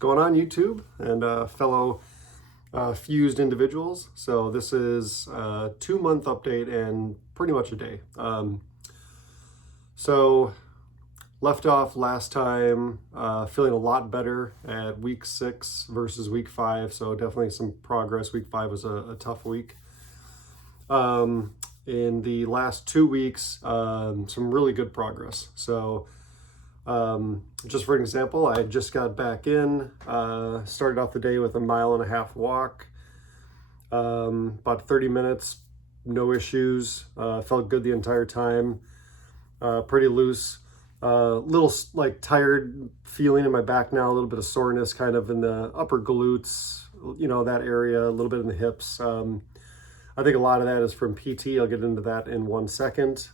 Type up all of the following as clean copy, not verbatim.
going on, YouTube and fellow fused individuals? So this is a 2-month update and pretty much a day. So left off last time, feeling a lot better at week 6 versus week 5. So definitely some progress. Week 5 was a tough week. In the last 2 weeks, some really good progress. So just for an example, I just got back in, started off the day with a 1.5 mile walk, about 30 minutes, no issues, felt good the entire time, pretty loose, little like tired feeling in my back now, a little bit of soreness kind of in the upper glutes, that area, a little bit in the hips. I think a lot of that is from PT. I'll get into that in 1 second.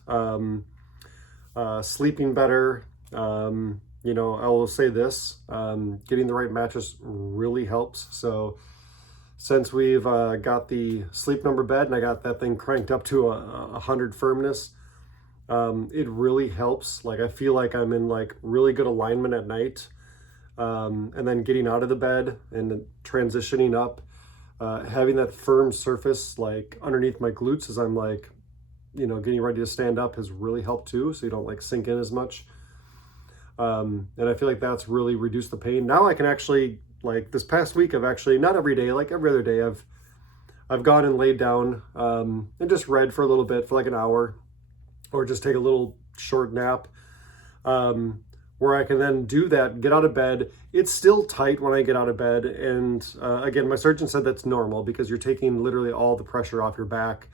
Sleeping better. I will say this, getting the right mattress really helps. So since we've got the Sleep Number bed and I got that thing cranked up to 100 firmness, it really helps. Like I feel like I'm in like really good alignment at night, and then getting out of the bed and transitioning up, having that firm surface like underneath my glutes as I'm like, getting ready to stand up has really helped too. So you don't like sink in as much. And I feel like that's really reduced the pain. Now I can actually, like this past week, I've actually, not every day, like every other day, I've gone and laid down, and just read for a little bit, for like an hour, or just take a little short nap, where I can then do that, get out of bed. It's still tight when I get out of bed. And, again, my surgeon said that's normal because you're taking literally all the pressure off your back.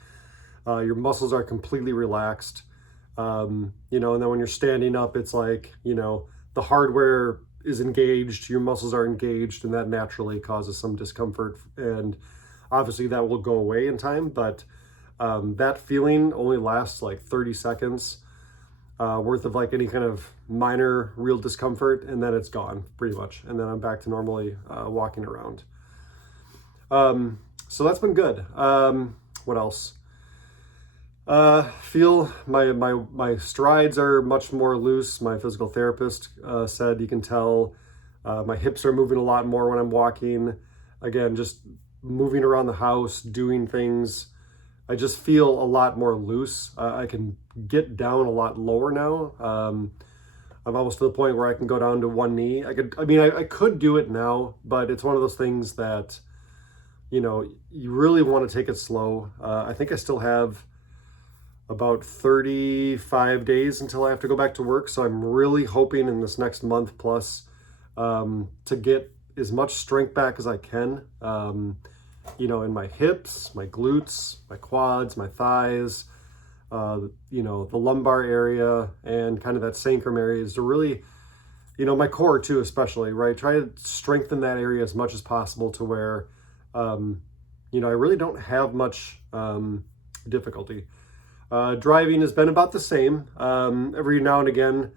Your muscles are completely relaxed. And then when you're standing up, it's like, the hardware is engaged, your muscles are engaged, and that naturally causes some discomfort. And obviously that will go away in time, but that feeling only lasts like 30 seconds worth of like any kind of minor real discomfort, and then it's gone pretty much. And then I'm back to normally walking around. So that's been good. What else? Feel my strides are much more loose. My physical therapist said you can tell my hips are moving a lot more when I'm walking. Again, just moving around the house, doing things. I just feel a lot more loose. I can get down a lot lower now. I'm almost to the point where I can go down to one knee. I could do it now, but it's one of those things that, you really want to take it slow. I think I still have about 35 days until I have to go back to work. So I'm really hoping in this next month plus to get as much strength back as I can, in my hips, my glutes, my quads, my thighs, the lumbar area, and kind of that sacrum area is to really, my core too, especially, right? Try to strengthen that area as much as possible to where, I really don't have much difficulty. Driving has been about the same. Every now and again,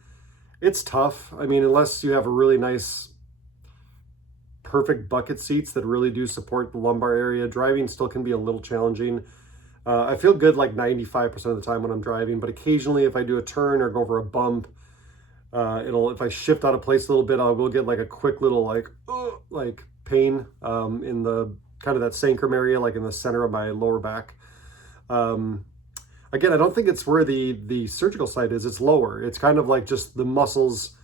it's tough. Unless you have a really nice, perfect bucket seats that really do support the lumbar area, driving still can be a little challenging. I feel good like 95% of the time when I'm driving, but occasionally if I do a turn or go over a bump, if I shift out of place a little bit, I will get like a quick little like pain in the kind of that sacrum area, like in the center of my lower back. Again, I don't think it's where the surgical site is. It's lower. It's kind of like just the muscles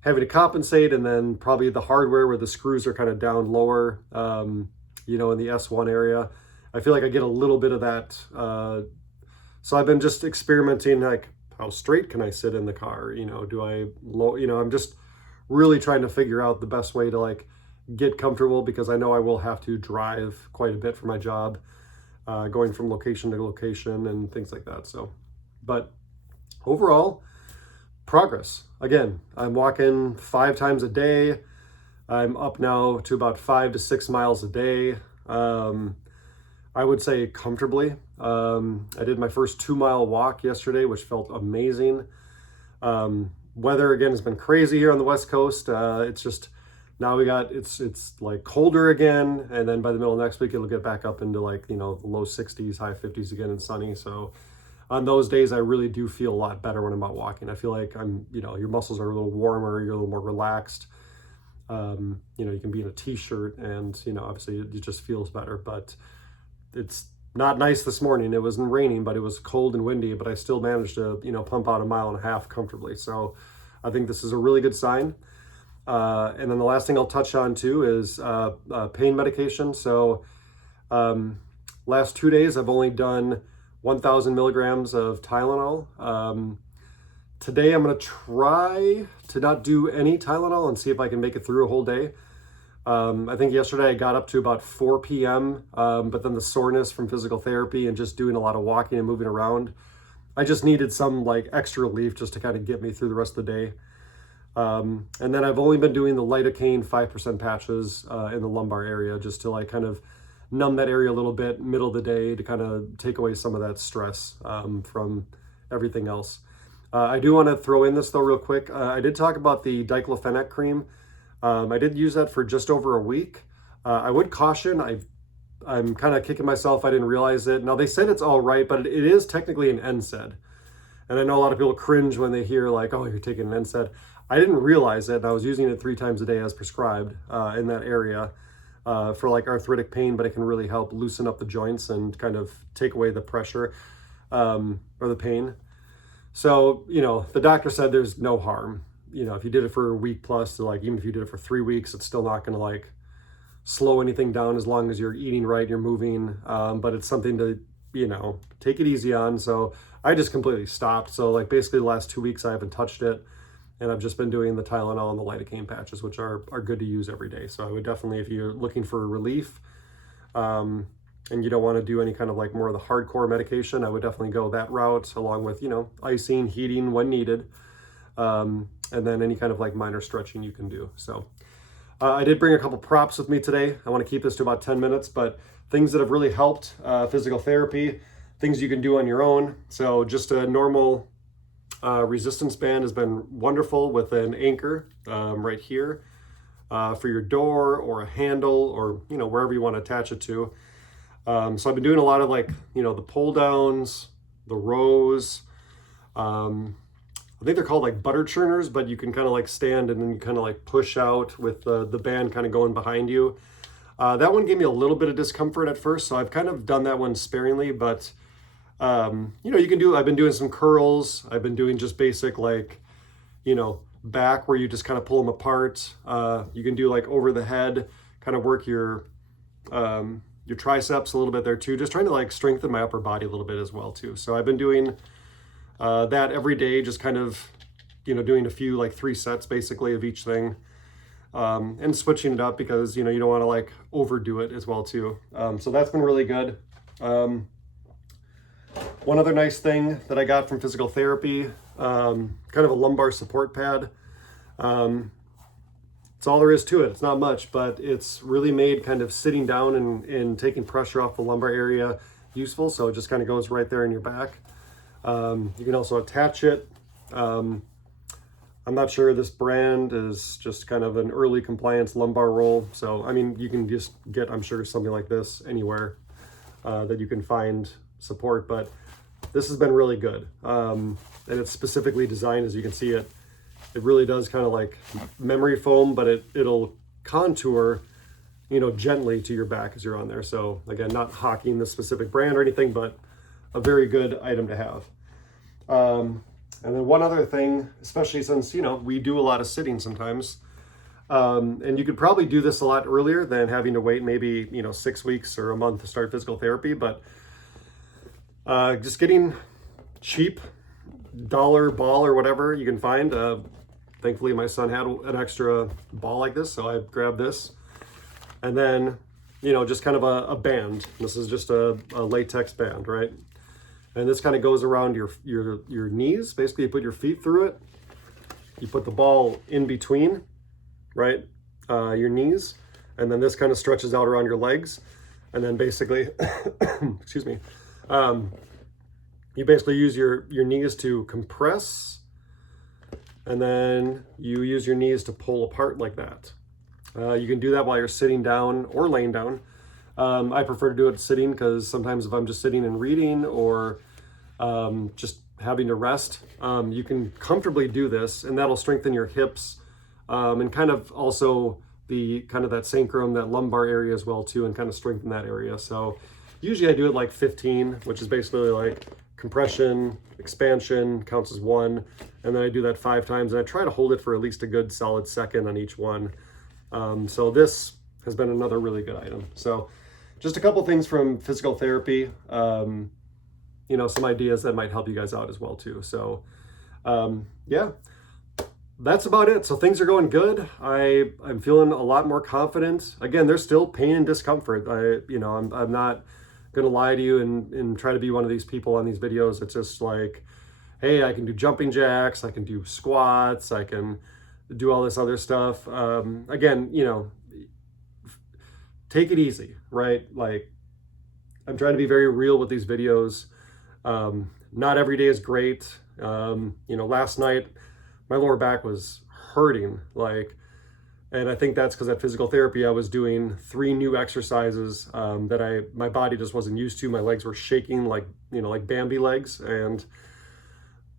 having to compensate, and then probably the hardware where the screws are kind of down lower, in the S1 area. I feel like I get a little bit of that. So I've been just experimenting, like how straight can I sit in the car? I'm just really trying to figure out the best way to like get comfortable, because I know I will have to drive quite a bit for my job. Going from location to location and things like that. So, but overall, progress. Again, I'm walking 5 times a day. I'm up now to about 5 to 6 miles a day. I would say comfortably. I did my first 2-mile walk yesterday, which felt amazing. Weather again has been crazy here on the West Coast. It's just, now it's like colder again, and then by the middle of next week it'll get back up into like the low 60s, high 50s again, and sunny. So on those days I really do feel a lot better when I'm out walking. I feel like I'm, your muscles are a little warmer, you're a little more relaxed. You know, you can be in a t-shirt and, you know, obviously it just feels better, but it's not nice this morning. It wasn't raining, but it was cold and windy, but I still managed to, you know, pump out 1.5 miles comfortably. So I think this is a really good sign. And then the last thing I'll touch on too is pain medication. So last 2 days, I've only done 1,000 milligrams of Tylenol. Today, I'm going to try to not do any Tylenol and see if I can make it through a whole day. I think yesterday I got up to about 4 p.m., but then the soreness from physical therapy and just doing a lot of walking and moving around, I just needed some like extra relief just to kind of get me through the rest of the day. And then I've only been doing the lidocaine 5% patches in the lumbar area just to like kind of numb that area a little bit middle of the day to kind of take away some of that stress from everything else. I do want to throw in this though real quick. I did talk about the diclofenac cream. I did use that for just over a week. I would caution, I'm kind of kicking myself. I didn't realize it. Now they said it's all right, but it is technically an NSAID. And I know a lot of people cringe when they hear like, oh, you're taking an NSAID. I didn't realize it. And I was using it 3 times a day as prescribed in that area for like arthritic pain, but it can really help loosen up the joints and kind of take away the pressure or the pain. So, you know, the doctor said there's no harm. You know, if you did it for a week plus, to like, even if you did it for 3 weeks, it's still not going to like slow anything down as long as you're eating right, you're moving. But it's something to, you know, take it easy on. So I just completely stopped. So like basically the last 2 weeks, I haven't touched it. And I've just been doing the Tylenol and the lidocaine patches, which are good to use every day. So I would definitely, if you're looking for relief, and you don't want to do any kind of like more of the hardcore medication, I would definitely go that route along with, you know, icing, heating when needed. And then any kind of like minor stretching you can do. So I did bring a couple props with me today. I want to keep this to about 10 minutes, but things that have really helped physical therapy, things you can do on your own. So just a normal resistance band has been wonderful with an anchor right here for your door or a handle or, you know, wherever you want to attach it to. So I've been doing a lot of like, you know, the pull downs, the rows. I think they're called like butter churners, but you can kind of like stand and then you kind of like push out with the band kind of going behind you. That one gave me a little bit of discomfort at first, so I've kind of done that one sparingly, but you know, you can do, I've been doing some curls. I've been doing just basic like, you know, back where you just kind of pull them apart. You can do like over the head, kind of work your triceps a little bit there too, just trying to like strengthen my upper body a little bit as well too. So I've been doing that every day, just kind of, you know, doing a few like 3 sets basically of each thing, and switching it up because, you know, you don't want to like overdo it as well too. So that's been really good. One other nice thing that I got from physical therapy, kind of a lumbar support pad. It's all there is to it. It's not much, but it's really made kind of sitting down and taking pressure off the lumbar area useful. So it just kind of goes right there in your back. You can also attach it. I'm not sure, this brand is just kind of an early compliance lumbar roll. So, I mean, you can just get, I'm sure, something like this anywhere that you can find support, but this has been really good. And it's specifically designed, as you can see it really does kind of like memory foam, but it'll contour, you know, gently to your back as you're on there. So again, not hawking the specific brand or anything, but a very good item to have. And then one other thing, especially since, you know, we do a lot of sitting sometimes, and you could probably do this a lot earlier than having to wait maybe, you know, 6 weeks or a month to start physical therapy, but just getting cheap dollar ball or whatever you can find. Thankfully, my son had an extra ball like this, so I grabbed this. And then, you know, just kind of a band. This is just a latex band, right? And this kind of goes around your knees. Basically, you put your feet through it. You put the ball in between, right, your knees. And then this kind of stretches out around your legs. And then basically, excuse me, you basically use your knees to compress. And then you use your knees to pull apart like that. You can do that while you're sitting down or laying down. I prefer to do it sitting because sometimes if I'm just sitting and reading or just having to rest, you can comfortably do this, and that'll strengthen your hips and kind of also the kind of that sacrum, that lumbar area as well too, and kind of strengthen that area. So usually I do it like 15, which is basically like compression, expansion, counts as 1, and then I do that 5 times, and I try to hold it for at least a good solid second on each one. So this has been another really good item. So just a couple things from physical therapy, you know, some ideas that might help you guys out as well too. So yeah, that's about it. So things are going good. I'm feeling a lot more confident. Again, there's still pain and discomfort. I'm not gonna lie to you and try to be one of these people on these videos. It's just like, hey, I can do jumping jacks, I can do squats, I can do all this other stuff. Again, you know, take it easy, right? Like, I'm trying to be very real with these videos. Not every day is great. You know, last night my lower back was hurting, like, and I think that's because at physical therapy I was doing 3 new exercises that my body just wasn't used to. My legs were shaking like, you know, like Bambi legs, and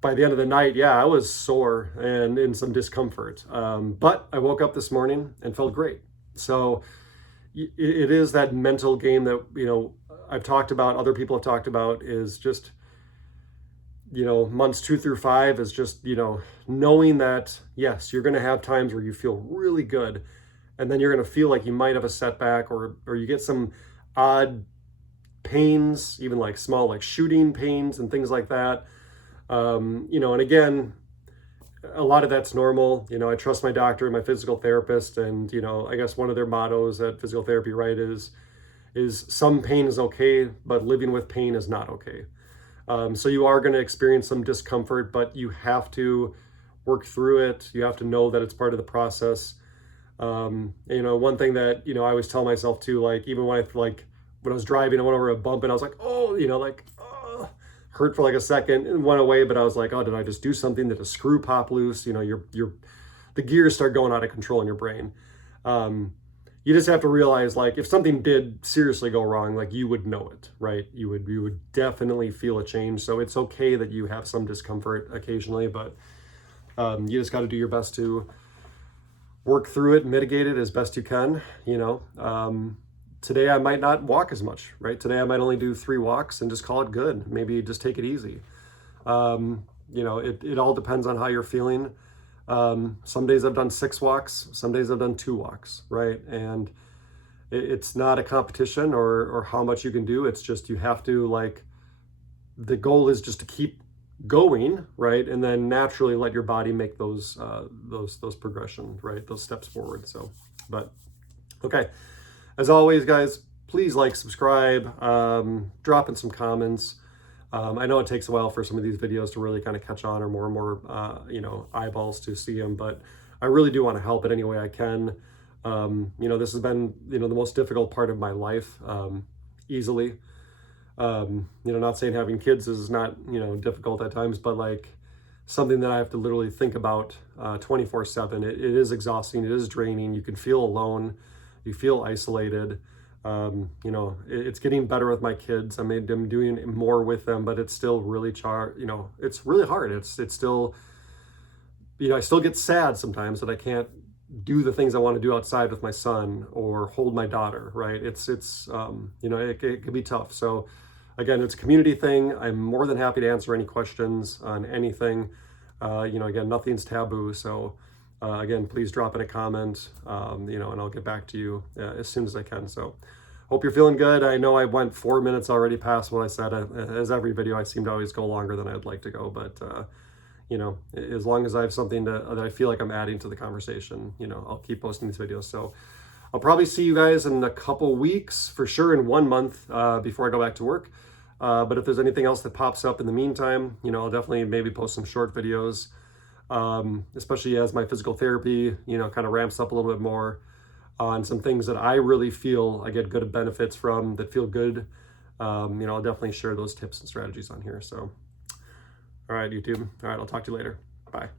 by the end of the night, yeah, I was sore and in some discomfort. But I woke up this morning and felt great. So it is that mental game that, you know, I've talked about, other people have talked about, is just, you know, months 2 through 5 is just, you know, knowing that, yes, you're going to have times where you feel really good, and then you're going to feel like you might have a setback, or you get some odd pains, even like small, like shooting pains and things like that. You know, and again, a lot of that's normal. You know, I trust my doctor and my physical therapist, and, you know, I guess one of their mottos at physical therapy, right, is some pain is okay, but living with pain is not okay. So you are going to experience some discomfort, but you have to work through it. You have to know that it's part of the process. You know, one thing that, you know, I always tell myself too, like, even when I was driving, I went over a bump and I was like, oh, you know, like, hurt for like a second and went away, but I was like, oh, did I just do something? Did a screw pop loose? You know, the gears start going out of control in your brain. You just have to realize, like, if something did seriously go wrong, like, you would know it, right? You would definitely feel a change. So it's okay that you have some discomfort occasionally, but you just got to do your best to work through it, mitigate it as best you can. You know, today I might not walk as much, right? Today I might only do 3 walks and just call it good. Maybe just take it easy. You know, it all depends on how you're feeling. Some days I've done 6 walks, some days I've done 2 walks, right? And it's not a competition or how much you can do. It's just, you have to, like, the goal is just to keep going, right? And then naturally let your body make those progressions, right? Those steps forward. So, but okay. As always, guys, please like, subscribe, drop in some comments. I know it takes a while for some of these videos to really kind of catch on, or more and more, you know, eyeballs to see them, but I really do want to help it any way I can. You know, this has been, you know, the most difficult part of my life, easily. You know, not saying having kids is not, you know, difficult at times, but like something that I have to literally think about 24/7. It is exhausting. It is draining. You can feel alone. You feel isolated. You know, it's getting better with my kids. I mean, I'm doing more with them, but it's still really you know, it's really hard. It's still, you know, I still get sad sometimes that I can't do the things I want to do outside with my son or hold my daughter, right? It's you know, it can be tough. So again, it's a community thing. I'm more than happy to answer any questions on anything. You know, again, nothing's taboo. So again, please drop in a comment, you know, and I'll get back to you as soon as I can. So hope you're feeling good. I know I went 4 minutes already past what I said. As every video, I seem to always go longer than I'd like to go, but you know, as long as I have something that I feel like I'm adding to the conversation, you know, I'll keep posting these videos. So I'll probably see you guys in a couple weeks, for sure in 1 month, before I go back to work. But if there's anything else that pops up in the meantime, you know, I'll definitely maybe post some short videos, especially as my physical therapy, you know, kind of ramps up a little bit more on some things that I really feel I get good benefits from, that feel good. You know, I'll definitely share those tips and strategies on here. So, all right, YouTube. All right, I'll talk to you later. Bye.